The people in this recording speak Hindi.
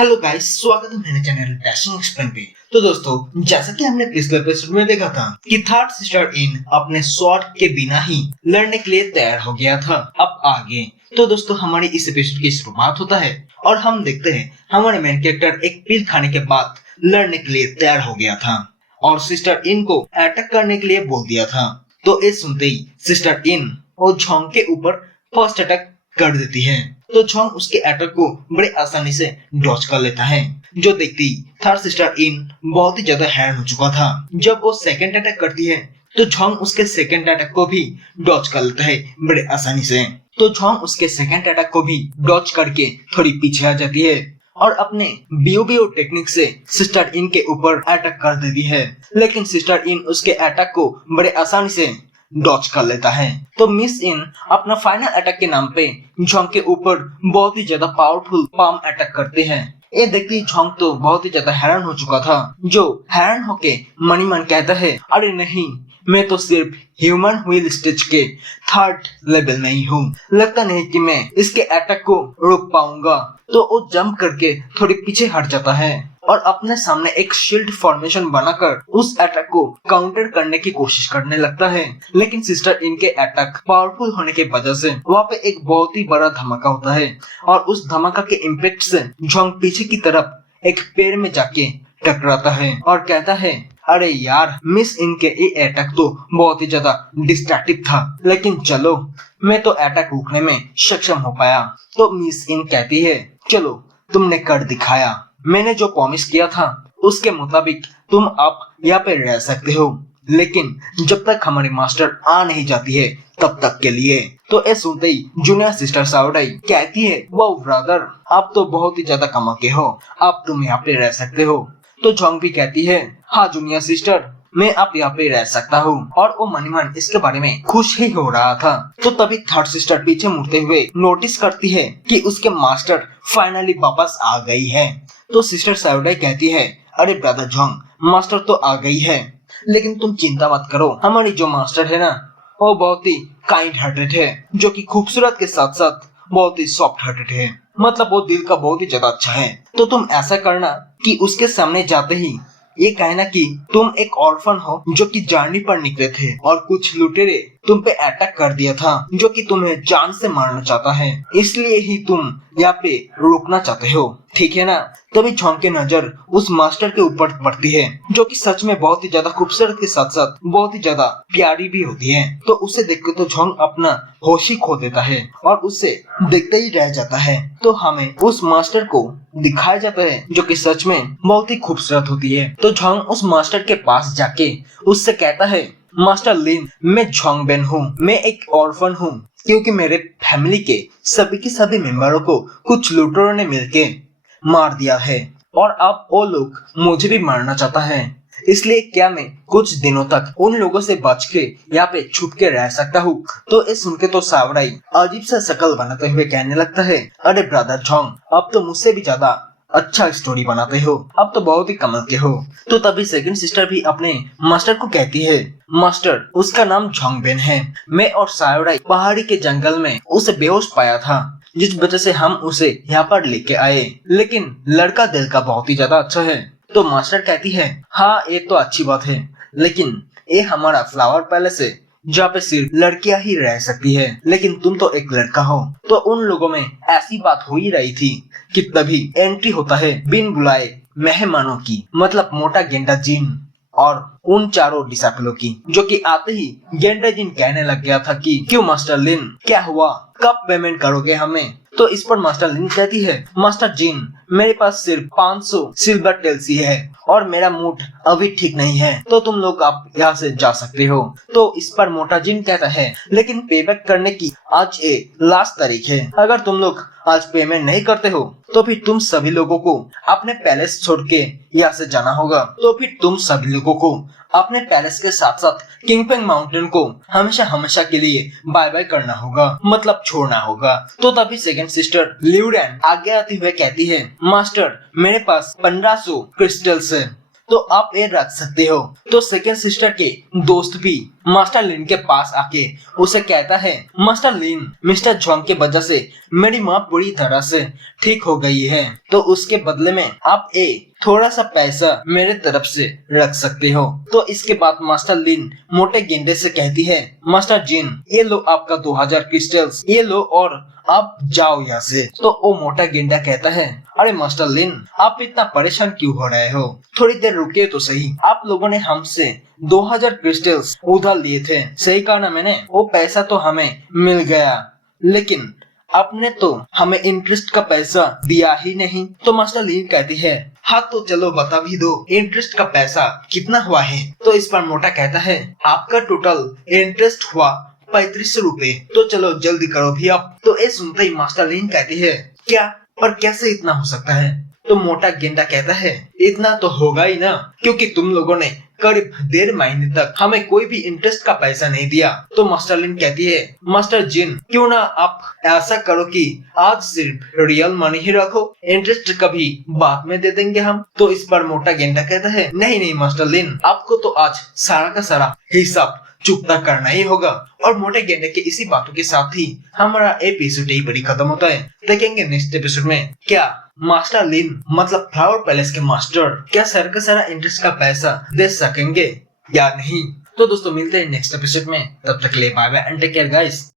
हेलो गाइस, स्वागत है मेरे चैनल डैशिंग एक्सप्लेन पे। तो दोस्तों, जैसा कि हमने पिछले एपिसोड में देखा था कि थर्ड सिस्टर इन अपने स्वॉर्ड के बिना ही लड़ने के लिए तैयार हो गया था। अब आगे तो दोस्तों हमारी इस एपिसोड की शुरुआत होता है और हम देखते हैं हमारे मेन कैरेक्टर एक पिल खाने के बाद लड़ने के लिए तैयार हो गया था और सिस्टर इन को अटैक करने के लिए बोल दिया था। तो ये सुनते ही सिस्टर इन और झोंग के ऊपर फर्स्ट अटैक कर देती है। तो झोंग उसके अटैक को बड़े आसानी से डॉज कर लेता है, जो देखती थर्ड सिस्टर इन बहुत ही ज्यादा हैरान हो चुका था। जब वो सेकंड अटैक करती है तो झोंग उसके सेकंड अटैक को भी डॉज कर लेता है बड़े आसानी से। तो झोंग उसके सेकंड अटैक को भी डॉज करके थोड़ी पीछे आ जाती है और अपने बीओ टेक्निक से सिस्टर इन के ऊपर अटैक कर देती है, लेकिन सिस्टर इन उसके अटैक को बड़े आसानी से डॉज कर लेता है। तो मिस इन अपना फाइनल अटैक के नाम पे झोंग के ऊपर बहुत ही ज्यादा पावरफुल पाम अटैक करते हैं। ये देखते झोंग तो बहुत ही ज्यादा हैरान हो चुका था, जो हैरान होके मन ही मन कहता है, अरे नहीं, मैं तो सिर्फ ह्यूमन व्हील स्टेज के थर्ड लेवल में ही हूँ, लगता नहीं कि मैं इसके अटैक को रोक पाऊंगा। तो वो जंप करके थोड़ी पीछे हट जाता है और अपने सामने एक शील्ड फॉर्मेशन बनाकर उस अटैक को काउंटर करने की कोशिश करने लगता है, लेकिन सिस्टर इनके अटैक पावरफुल होने की वजह से वहाँ पे एक बहुत ही बड़ा धमाका होता है और उस धमाका के इम्पैक्ट से झोंग पीछे की तरफ एक पेड़ में जाके टकराता है और कहता है, अरे यार, मिस इनके ये अटैक तो बहुत ही ज्यादा डिस्ट्रक्टिव था, लेकिन चलो मैं तो अटैक रोकने में सक्षम हो पाया। तो मिस इन कहती है, चलो तुमने कर दिखाया, मैंने जो प्रॉमिस किया था उसके मुताबिक तुम अब यहाँ पे रह सकते हो, लेकिन जब तक हमारी मास्टर आ नहीं जाती है तब तक के लिए। तो ये सुनते ही जूनियर सिस्टर साउडाई कहती है, वाह ब्रदर, आप तो बहुत ही ज्यादा कमा के हो, अब तुम यहाँ पे रह सकते हो। तो झोंग भी कहती है, हाँ जूनियर सिस्टर, मैं अब यहाँ पे रह सकता हूँ, और वो मनी मन इसके बारे में खुश ही हो रहा था। तो तभी थर्ड सिस्टर पीछे मुड़ते हुए नोटिस करती है कि उसके मास्टर फाइनली वापस आ गई है। तो सिस्टर साउडाई कहती है, अरे ब्रदर झोंग, मास्टर तो आ गई है, लेकिन तुम चिंता मत करो, हमारी जो मास्टर है ना, वो बहुत ही काइंड हार्टेड है, जो कि खूबसूरत के साथ साथ बहुत ही सॉफ्ट हार्टेड है, मतलब वो दिल का बहुत ही ज्यादा अच्छा है। तो तुम ऐसा करना कि उसके सामने जाते ही ये कहना कि तुम एक ऑर्फन हो जो कि जर्नी पर निकले थे और कुछ लुटेरे तुम पे अटैक कर दिया था, जो कि तुम्हें जान से मारना चाहता है, इसलिए ही तुम यहाँ पे रोकना चाहते हो, ठीक है ना। तभी झोंग की नजर उस मास्टर के ऊपर पड़ती है, जो कि सच में बहुत ही ज्यादा खूबसूरत के साथ साथ बहुत ही ज्यादा प्यारी भी होती है। तो उसे देखकर तो झोंग अपना होश ही खो देता है और उससे देखते ही रह जाता है। तो हमें उस मास्टर को दिखाया जाता है जो कि सच में बहुत ही खूबसूरत होती है। तो झोंग उस मास्टर के पास जाके उससे कहता है, मास्टर लिन, मैं झोंग बेन हूँ, मैं एक ऑर्फन हूँ, क्योंकि मेरे फैमिली के सभी मेंबरों को कुछ लुटेरों ने मिलके मार दिया है और अब वो लोग मुझे भी मारना चाहता है, इसलिए क्या मैं कुछ दिनों तक उन लोगों से बच के यहाँ पे छुप के रह सकता हूँ। तो ये सुन के तो सावराई अजीब सा शकल बनाते हुए कहने लगता है, अरे ब्रदर झोंग, अब तो मुझसे भी ज्यादा अच्छा स्टोरी बनाते हो, अब तो बहुत ही कमाल के हो। तो तभी सेकंड सिस्टर भी अपने मास्टर को कहती है, मास्टर, उसका नाम झोंग बेन है, मैं और सावराई पहाड़ी के जंगल में उसे बेहोश पाया था, जिस वजह से हम उसे यहाँ पर लेके आए, लेकिन लड़का दिल का बहुत ही ज्यादा अच्छा है। तो मास्टर कहती है, हाँ ये तो अच्छी बात है, लेकिन ये हमारा फ्लावर पैलेस है जहाँ पे सिर्फ लड़कियां ही रह सकती है, लेकिन तुम तो एक लड़का हो। तो उन लोगों में ऐसी बात हो ही रही थी कि तभी एंट्री होता है बिन बुलाए मेहमानों की, मतलब मोटा गेंडा जिन और उन चारों डिसाइपलों की, जो कि आते ही गेंडा जिन कहने लग गया था कि क्यों मास्टर लिन, क्या हुआ, कब पेमेंट करोगे हमें। तो इस पर मास्टर लिन कहती है, मास्टर जिन, मेरे पास सिर्फ 500 सिल्वर टेल्स ही है और मेरा मूड अभी ठीक नहीं है, तो तुम लोग आप यहाँ से जा सकते हो। तो इस पर मोटा जिन कहता है, लेकिन पेबैक करने की आज ये लास्ट तारीख है, अगर तुम लोग आज पेमेंट नहीं करते हो तो फिर तुम सभी लोगों को अपने पैलेस छोड़ के यहाँ से जाना होगा। तो फिर तुम सभी लोगों को अपने पैलेस के साथ साथ किंगपेंग माउंटेन को हमेशा हमेशा के लिए बाय बाय करना होगा, मतलब छोड़ना होगा। तो तभी सेकंड सिस्टर लिउडैन आगे आते हुए कहती है, मास्टर, मेरे पास 1500 क्रिस्टल्स है, तो आप ये रख सकते हो। तो सेकंड सिस्टर के दोस्त भी मास्टर लिन के पास आके उसे कहता है, मास्टर लिन, मिस्टर झोंग के वजह से मेरी माँ पूरी तरह से ठीक हो गई है, तो उसके बदले में आप थोड़ा सा पैसा मेरे तरफ से रख सकते हो। तो इसके बाद मास्टर लिन मोटे गेंडे से कहती है, मास्टर जिन, ये लो आपका 2000 क्रिस्टल्स, ये लो और आप जाओ यहाँ से। तो वो मोटा गेंडा कहता है, अरे मास्टर लिन, आप इतना परेशान क्यों हो रहे हो, थोड़ी देर रुकिए तो सही। आप लोगों ने हमसे 2000 क्रिस्टल्स उधार लिए थे, सही कहा ना मैंने, वो पैसा तो हमें मिल गया, लेकिन आपने तो हमें इंटरेस्ट का पैसा दिया ही नहीं। तो मास्टर लिन कहती है, हाँ तो चलो बता भी दो, इंटरेस्ट का पैसा कितना हुआ है। तो इस पर मोटा कहता है, आपका टोटल इंटरेस्ट हुआ 3500 रुपए। तो चलो जल्दी करो भी आप। तो ये सुनते ही मास्टर लिन कहती है, क्या, पर कैसे इतना हो सकता है। तो मोटा गेंडा कहता है, इतना तो होगा ही ना, क्योंकि तुम लोगों ने करीब 1.5 महीने तक हमें कोई भी इंटरेस्ट का पैसा नहीं दिया। तो मास्टर लिन कहती है, मास्टर जिन, क्यों ना आप ऐसा करो कि आज सिर्फ रियल मनी ही रखो, इंटरेस्ट कभी बाद में दे देंगे हम। तो इस पर मोटा गेंडा कहता है, नहीं नहीं मास्टर लिन, आपको तो आज सारा का सारा हिसाब चुकता करना ही होगा। और मोटे गेंडे के इसी बातों के साथ ही हमारा एपिसोड यही बड़ी खत्म होता है। देखेंगे नेक्स्ट एपिसोड में क्या मास्टर लिन मतलब फ्लावर पैलेस के मास्टर क्या सारा का सारा इंटरेस्ट का पैसा दे सकेंगे या नहीं। तो दोस्तों मिलते हैं नेक्स्ट एपिसोड में, तब तक के लिए bye bye and take care guys.